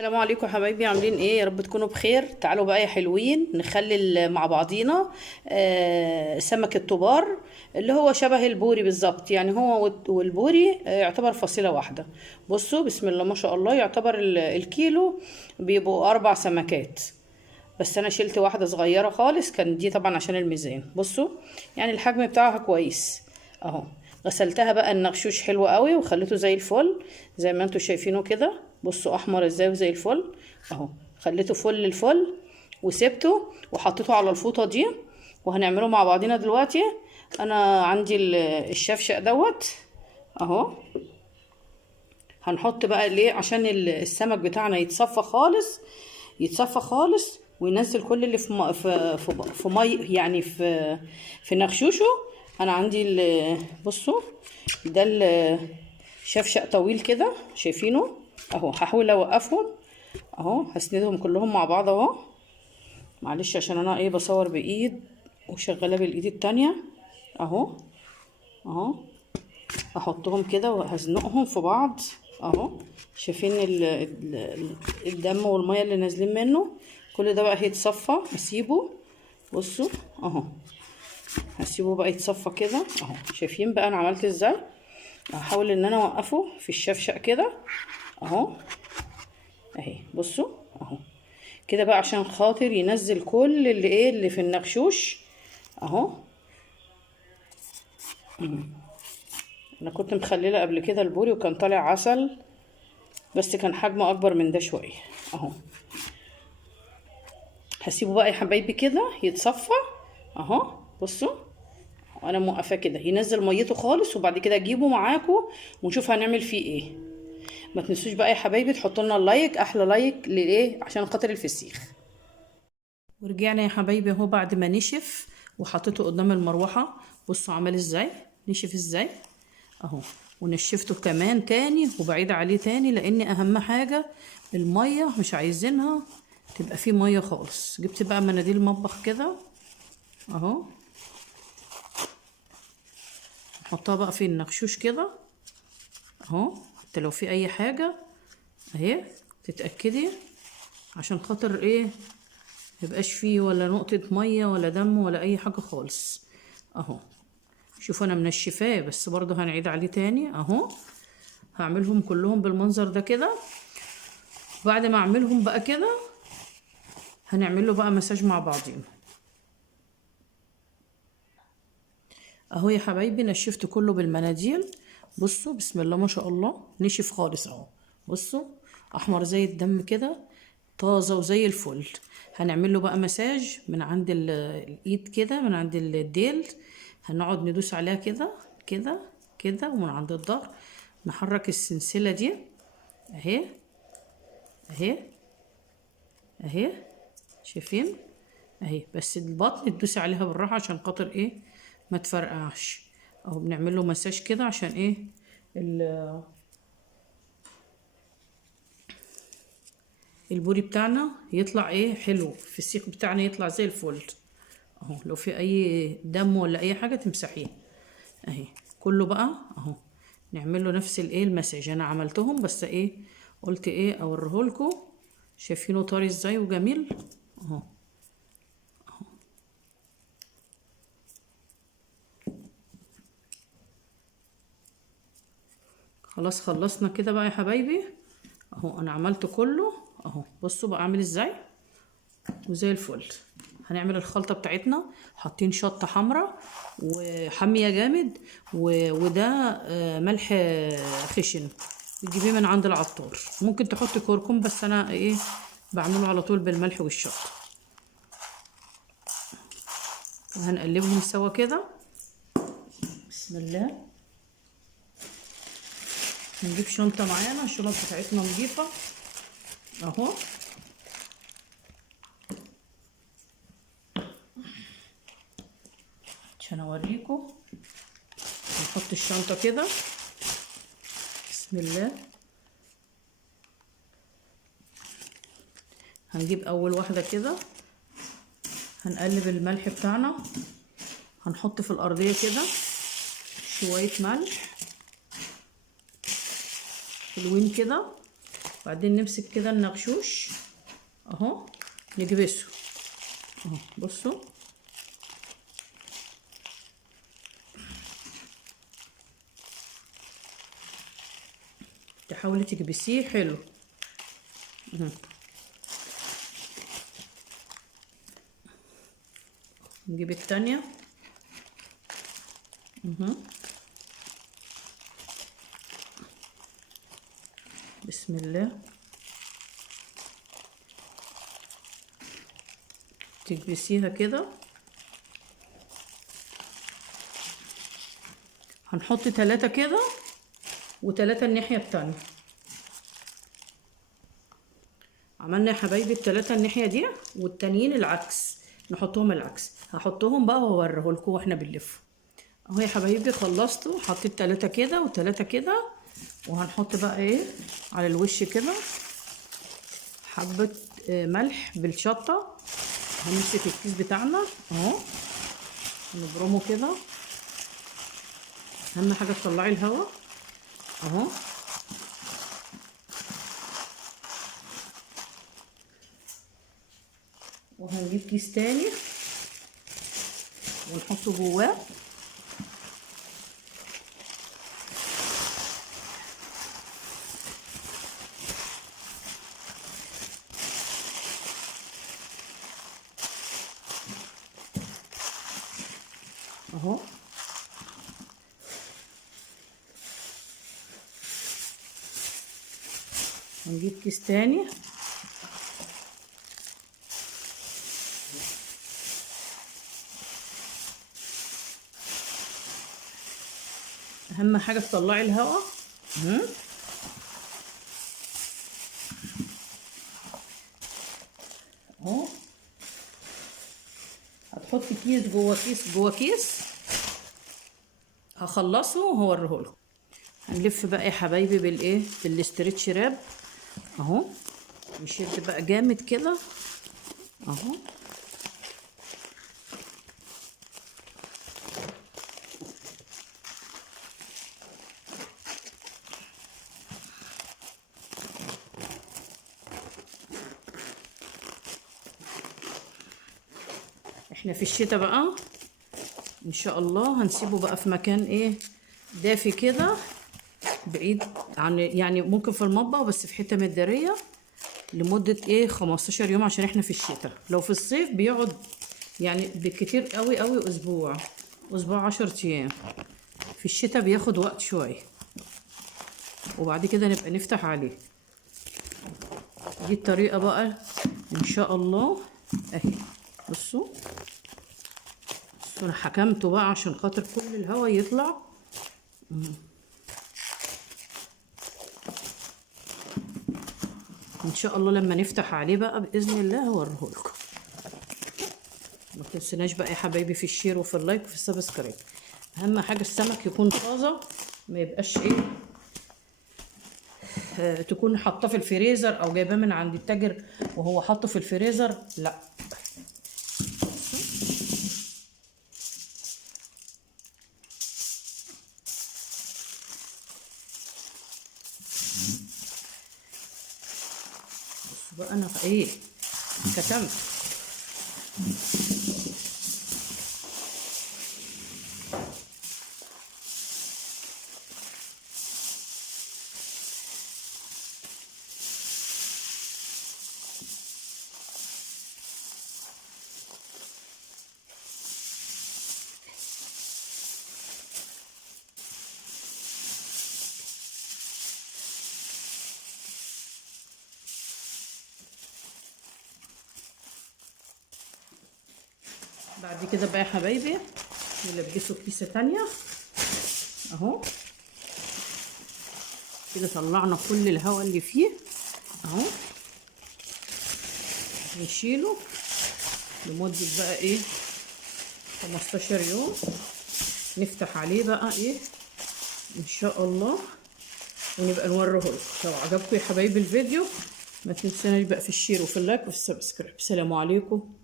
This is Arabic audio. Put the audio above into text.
السلام عليكم حبايبي، عاملين ايه؟ يا رب تكونوا بخير. تعالوا بقى يا حلوين نخلي مع بعضينا سمك الطبار اللي هو شبه البوري بالظبط. يعني هو والبوري يعتبر فصيلة واحدة. بصوا بسم الله ما شاء الله، يعتبر الكيلو بيبقوا 4 سمكات. بس انا شلت واحدة صغيرة خالص، كان دي طبعا عشان الميزان. بصوا يعني الحجم بتاعها كويس اهو. غسلتها بقى النغشوش حلو قوي وخليته زي الفل زي ما انتوا شايفينه كده. بصوا احمر ازاي وزي الفل اهو. خليته فل الفل وسبته وحطيته على الفوطة دي، وهنعمله مع بعضينا دلوقتي. انا عندي الشفشق دوت اهو. هنحط بقى ليه؟ عشان السمك بتاعنا يتصفى خالص، يتصفى خالص وينزل كل اللي في مي، يعني في نغشوشه. انا عندي بصوا ده الشفشق طويل كده شايفينه اهو. هحاول اوقفهم اهو، هسندهم كلهم مع بعض اهو. معلش عشان انا ايه بصور بايد وشغاله بالايد التانية اهو. اهو هحطهم كده وهزنقهم في بعض اهو. شايفين الدم والميه اللي نازلين منه؟ كل ده بقى هيتصفى. هسيبه بصوا اهو، هسيبه بقى يتصفى كده اهو. شايفين بقى انا عملت ازاي؟ هحاول ان انا اوقفه في الشفشق كده اهو. اهي بصوا اهو كده بقى، عشان خاطر ينزل كل اللي في النغشوش اهو. انا كنت مخلله قبل كده البوري وكان طالع عسل، بس كان حجمه اكبر من ده شويه اهو. هسيبه بقى يا حبايبي كده يتصفى اهو. بصوا انا موقفاه كده ينزل ميته خالص، وبعد كده اجيبه معاكم ونشوف هنعمل فيه ايه. ما تنسوش بقى يا حبايبي تحطوا لنا اللايك، احلى لايك للايه عشان خاطر الفسيخ. ورجعنا يا حبايبي اهو بعد ما نشف وحطيته قدام المروحه. بصوا عمل ازاي، نشف ازاي اهو. ونشفته كمان تاني وبعيد عليه تاني، لان اهم حاجه الميه مش عايزينها تبقى فيه ميه خالص. جبت بقى مناديل مطبخ كده اهو، نحطها بقى في النغشوش كده اهو. حتى لو في اي حاجه اهي تتاكدي عشان خاطر ايه ميبقاش فيه ولا نقطه ميه ولا دم ولا اي حاجه خالص اهو. شوفوا انا منشفاه بس برضو هنعيد عليه تاني اهو. هعملهم كلهم بالمنظر ده كده. بعد ما اعملهم بقى كده هنعمل له بقى مساج مع بعضين اهو. يا حبايبي نشفت كله بالمناديل. بصوا بسم الله ما شاء الله نشف خالص اهو. بصوا احمر زي الدم كده، طازه وزي الفل. هنعمل له بقى مساج من عند الايد كده، من عند الديل. هنقعد ندوس عليها كده كده كده، ومن عند الظهر نحرك السلسله دي اهي اهي اهي. شايفين اهي؟ بس البطن تدوسي عليها بالراحه عشان خاطر ايه ما تفرقعش اهو. بنعمل له مساج كده عشان ايه البوري بتاعنا يطلع ايه حلو، الفسيخ بتاعنا يطلع زي الفل اهو. لو في اي دم ولا اي حاجه تمسحيه اهي. كله بقى اهو نعمل له نفس الايه المساج. انا عملتهم بس ايه قلت ايه اوريهولكم. شايفينه طري ازاي وجميل اهو. خلاص خلصنا كده بقى يا حبايبي اهو. انا عملت كله اهو. بصوا بقى عامل ازاي وزي الفل. هنعمل الخلطه بتاعتنا. حاطين شطه حمراء وحاميه جامد وده ملح خشن بتجيبيه من عند العطار. ممكن تحطي كركم بس انا ايه بعمله على طول بالملح والشطه. وهنقلبهم سوا كده بسم الله. هنجيب شنطه معانا، الشنط بتاعتنا نظيفه اهو. عشان اوريكم نحط الشنطه كده بسم الله. هنجيب اول واحده كده، هنقلب الملح بتاعنا. هنحط في الارضيه كده شويه ملح حلوين كده وبعدين نمسك كده النغشوش اهو نكبسه اهو. بصوا تحاولي تكبسيه حلو اهو. نجيب التانية اهو. بسم الله. تكبسيها كده. هنحط 3 كده و3 الناحية التانية. عملنا يا حبايبي ال3 الناحية دي والتانيين العكس، نحطهم العكس. هحطهم بقى واوريهولكوا واحنا بنلف اهو يا حبايبي. خلصتوا، حطيت 3 كده و3 كده، وهنحط بقى ايه على الوش كده حبة ملح بالشطة. هنمسك الكيس بتاعنا اهو نبرمه كده. اهم حاجة تطلعي الهواء اهو. وهنجيب كيس تاني ونحطه جواه اهو. هنجيب كيس تاني اهم حاجه تطلعي الهواء اهو. هتحطي كيس جوه كيس جوه كيس. هخلصه وهوريهولكم. هنلف بقى يا حبايبي بالايه بالاسترتش راب اهو. نشد بقى جامد كده اهو. احنا في الشتاء بقى ان شاء الله هنسيبه بقى في مكان ايه دافي كده بعيد عن، يعني ممكن في المطبخ بس في حته مداريه لمده ايه 15 يوم، عشان احنا في الشتاء. لو في الصيف بيقعد يعني بالكتير قوي قوي اسبوع 10 ايام. في الشتاء بياخد وقت شويه، وبعد كده نبقى نفتح عليه. دي الطريقه بقى ان شاء الله اهي. بصوا انا حكمته بقى عشان خاطر كل الهواء يطلع. ان شاء الله لما نفتح عليه بقى باذن الله هوريهولكم. ما تنسوناش بقى يا حبايبي في الشير وفي اللايك وفي السبسكرايب. اهم حاجه السمك يكون طازه، ما يبقاش ايه تكون حاطاه في الفريزر او جايباه من عند التاجر وهو حاطه في الفريزر، لا. بقى انا ايه كتمت. بعد كده بقى يا حبايبي نلبسه كيسه تانية اهو كده. طلعنا كل الهواء اللي فيه اهو. نشيله لمده بقى ايه 15 يوم. نفتح عليه بقى ايه ان شاء الله ونبقى نوريهولكم. لو عجبكم يا حبايبي الفيديو ما تنسوناش بقى في الشير وفي اللايك وفي السبسكرايب. السلام عليكم.